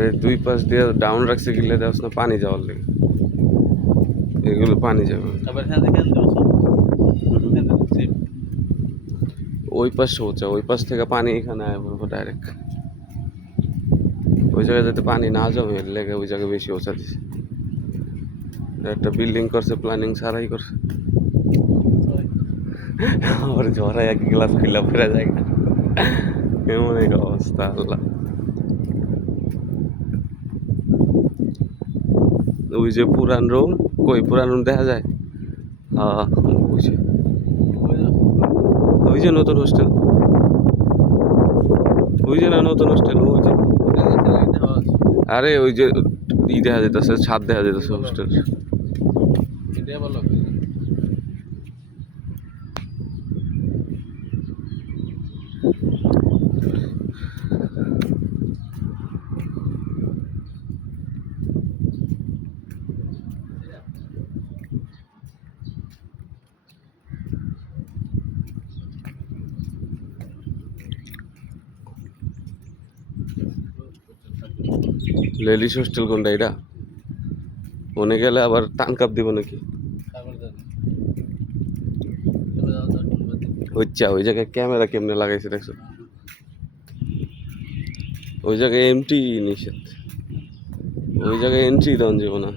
আরে দুই পাশ দিয়ে ডাউন রাখছে গিলে দেওয়া না পানি যাওয়ার লেগে, এগুলো পানি যাবে। ওই পাশ সোজা, ওই পাশ থেকে পানি এখানে আয় বলবো ডাইরেক্ট। ওই জায়গায় যাতে পানি না জমে এর লেগে ওই জায়গায় বেশি ওষা দিছে। একটা বিল্ডিং করছে, প্ল্যানিং সারাই করছে। আমার ঝড়ায় এক গ্লাস খুলা ফেরা যায় এমন এক অবস্থা আল্লাহ। ওই যে পুরান রুম, কই পুরান রুম দেখা যায়? হ্যাঁ বুঝছি। ওই যে নতুন হোস্টেল, ওই যে না নতুন হোস্টেল, ওই যে আরে ওই যে ই দেখা যেতেছে, ছাদ দেখা যেতেছে হোস্টেল। লেডিস হোস্টেল কোনটা এটা? মনে গেলে আবার টান কাপ দিব নাকি? হচ্ছে ওই জায়গায় ক্যামেরা কেমনে লাগাইছে দেখছো? ওই জায়গায় এমটি নিষেধ, ওই জায়গায় এন্ট্রি দেওয়া যাবে না।